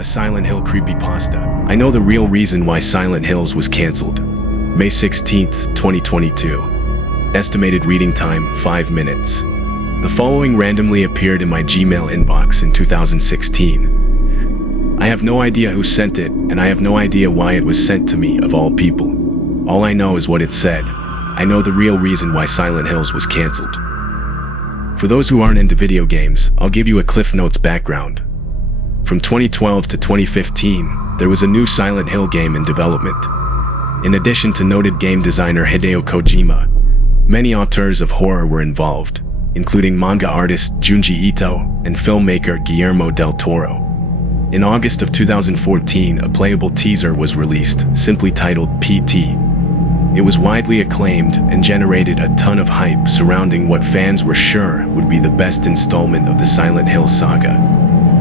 A Silent Hill creepypasta. I know the real reason why Silent Hills was cancelled. May 16th, 2022. Estimated reading time, 5 minutes. The following randomly appeared in my Gmail inbox in 2016. I have no idea who sent it, and I have no idea why it was sent to me, of all people. All I know is what it said. I know the real reason why Silent Hills was cancelled. For those who aren't into video games, I'll give you a Cliff Notes background. From 2012 to 2015, there was a new Silent Hill game in development. In addition to noted game designer Hideo Kojima, many auteurs of horror were involved, including manga artist Junji Ito and filmmaker Guillermo del Toro. In August of 2014, a playable teaser was released, simply titled PT. It was widely acclaimed and generated a ton of hype surrounding what fans were sure would be the best installment of the Silent Hill saga.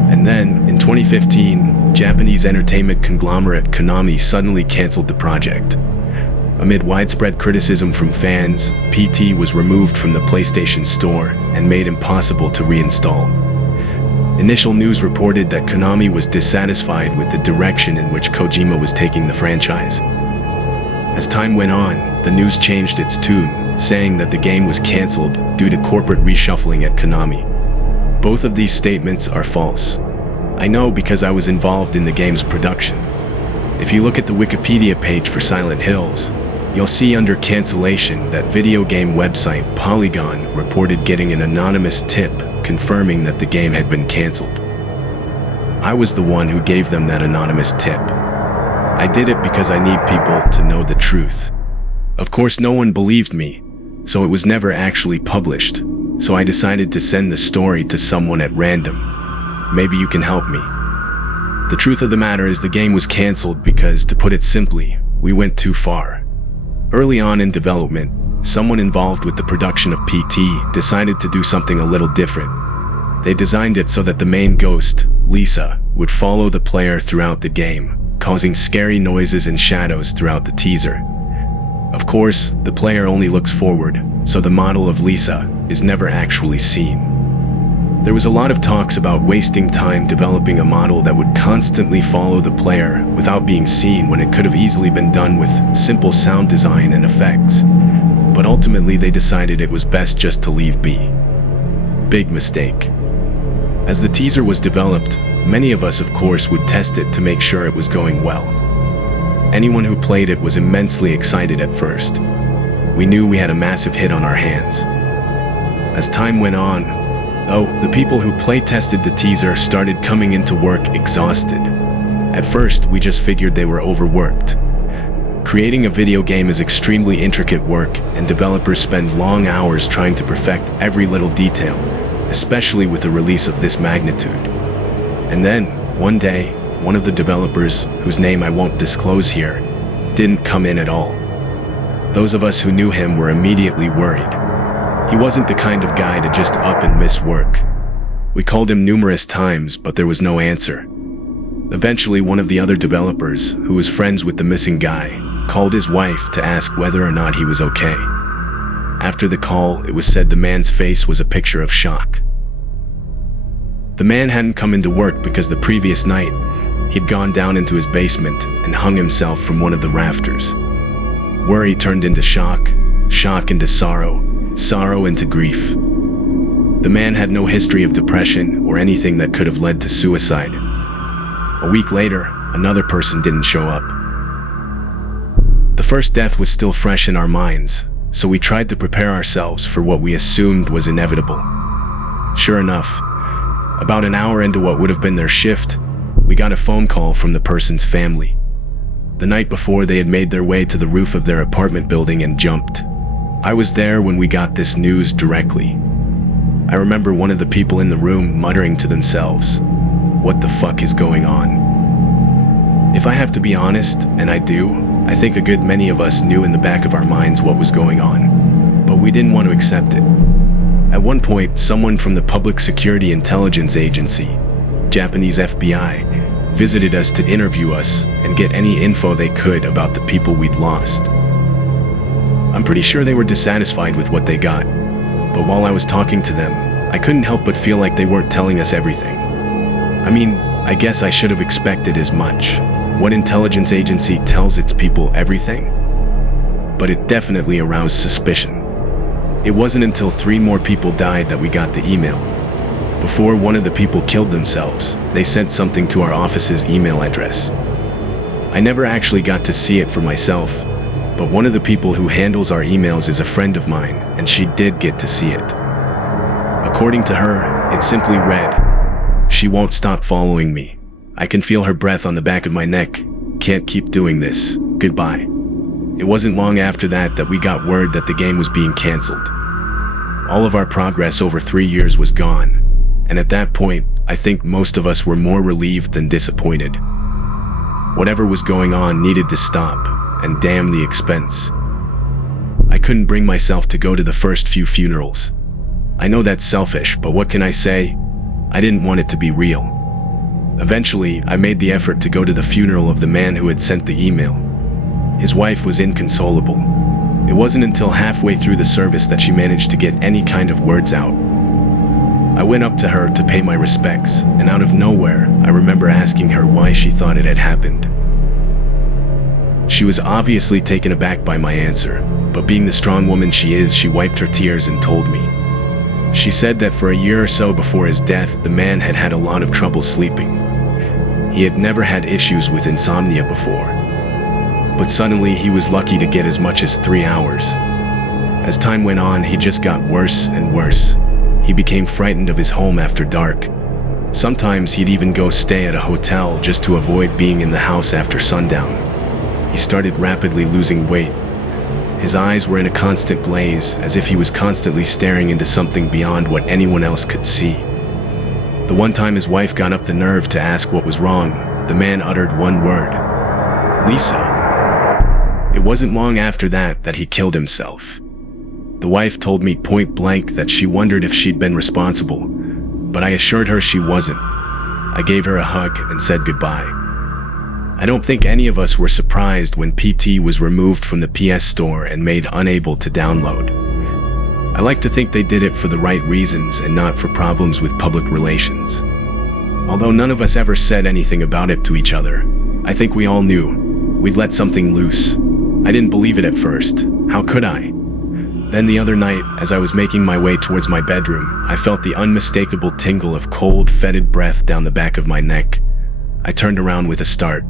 And then, in 2015, Japanese entertainment conglomerate Konami suddenly canceled the project. Amid widespread criticism from fans, PT was removed from the PlayStation Store and made impossible to reinstall. Initial news reported that Konami was dissatisfied with the direction in which Kojima was taking the franchise. As time went on, the news changed its tune, saying that the game was cancelled due to corporate reshuffling at Konami. Both of these statements are false. I know because I was involved in the game's production. If you look at the Wikipedia page for Silent Hills, you'll see under cancellation that video game website Polygon reported getting an anonymous tip confirming that the game had been cancelled. I was the one who gave them that anonymous tip. I did it because I need people to know the truth. Of course, no one believed me, so it was never actually published. So I decided to send the story to someone at random. Maybe you can help me. The truth of the matter is the game was cancelled because, to put it simply, we went too far. Early on in development, someone involved with the production of PT decided to do something a little different. They designed it so that the main ghost, Lisa, would follow the player throughout the game, causing scary noises and shadows throughout the teaser. Of course, the player only looks forward, so the model of Lisa is never actually seen. There was a lot of talks about wasting time developing a model that would constantly follow the player without being seen when it could have easily been done with simple sound design and effects. But ultimately they decided it was best just to leave be. Big mistake. As the teaser was developed, many of us of course would test it to make sure it was going well. Anyone who played it was immensely excited at first. We knew we had a massive hit on our hands. As time went on, though, the people who play-tested the teaser started coming into work exhausted. At first, we just figured they were overworked. Creating a video game is extremely intricate work, and developers spend long hours trying to perfect every little detail, especially with a release of this magnitude. And then, one day, one of the developers, whose name I won't disclose here, didn't come in at all. Those of us who knew him were immediately worried. He wasn't the kind of guy to just up and miss work. We called him numerous times, but there was no answer. Eventually, one of the other developers, who was friends with the missing guy, called his wife to ask whether or not he was okay. After the call, it was said the man's face was a picture of shock. The man hadn't come into work because the previous night, he'd gone down into his basement and hung himself from one of the rafters. Worry turned into shock, shock into sorrow, sorrow into grief. The man had no history of depression or anything that could have led to suicide. A week later, another person didn't show up. The first death was still fresh in our minds, so we tried to prepare ourselves for what we assumed was inevitable. Sure enough, about an hour into what would have been their shift, we got a phone call from the person's family. The night before, they had made their way to the roof of their apartment building and jumped. I was there when we got this news directly. I remember one of the people in the room muttering to themselves, "What the fuck is going on?" If I have to be honest, and I do, I think a good many of us knew in the back of our minds what was going on, but we didn't want to accept it. At one point, someone from the Public Security Intelligence Agency, Japanese FBI, visited us to interview us and get any info they could about the people we'd lost. I'm pretty sure they were dissatisfied with what they got, but while I was talking to them, I couldn't help but feel like they weren't telling us everything. I mean, I guess I should have expected as much. What intelligence agency tells its people everything? But it definitely aroused suspicion. It wasn't until 3 more people died that we got the email. Before one of the people killed themselves, they sent something to our office's email address. I never actually got to see it for myself, but one of the people who handles our emails is a friend of mine, and she did get to see it. According to her, it simply read, "She won't stop following me. I can feel her breath on the back of my neck. Can't keep doing this. Goodbye." It wasn't long after that we got word that the game was being canceled. All of our progress over 3 years was gone, and at that point, I think most of us were more relieved than disappointed. Whatever was going on needed to stop, and damn the expense. I couldn't bring myself to go to the first few funerals. I know that's selfish, but what can I say? I didn't want it to be real. Eventually, I made the effort to go to the funeral of the man who had sent the email. His wife was inconsolable. It wasn't until halfway through the service that she managed to get any kind of words out. I went up to her to pay my respects, and out of nowhere, I remember asking her why she thought it had happened. She was obviously taken aback by my answer, but being the strong woman she is, she wiped her tears and told me. She said that for a year or so before his death, the man had had a lot of trouble sleeping. He had never had issues with insomnia before, but suddenly he was lucky to get as much as 3 hours. As time went on, he just got worse and worse. He became frightened of his home after dark. Sometimes he'd even go stay at a hotel just to avoid being in the house after sundown. He started rapidly losing weight. His eyes were in a constant glaze, as if he was constantly staring into something beyond what anyone else could see. The one time his wife got up the nerve to ask what was wrong, the man uttered one word: "Lisa." It wasn't long after that he killed himself. The wife told me point blank that she wondered if she'd been responsible, but I assured her she wasn't. I gave her a hug and said goodbye. I don't think any of us were surprised when PT was removed from the PS Store and made unable to download. I like to think they did it for the right reasons and not for problems with public relations. Although none of us ever said anything about it to each other, I think we all knew. We'd let something loose. I didn't believe it at first. How could I? Then the other night, as I was making my way towards my bedroom, I felt the unmistakable tingle of cold, fetid breath down the back of my neck. I turned around with a start.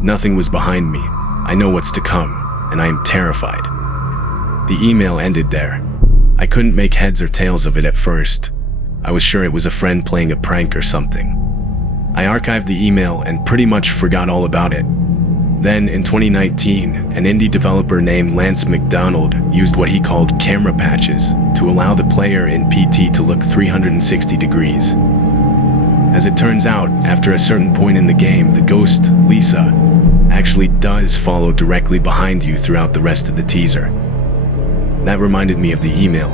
Nothing was behind me. I know what's to come, and I am terrified. The email ended there. I couldn't make heads or tails of it at first. I was sure it was a friend playing a prank or something. I archived the email and pretty much forgot all about it. Then, in 2019, an indie developer named Lance McDonald used what he called camera patches to allow the player in PT to look 360 degrees. As it turns out, after a certain point in the game, the ghost, Lisa, actually does follow directly behind you throughout the rest of the teaser. That reminded me of the email,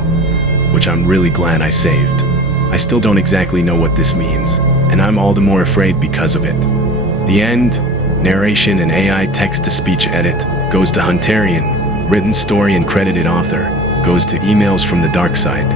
which I'm really glad I saved. I still don't exactly know what this means, and I'm all the more afraid because of it. The end, narration and AI text-to-speech edit, goes to Huntarian. Written story and credited author goes to Emails from the Dark Side.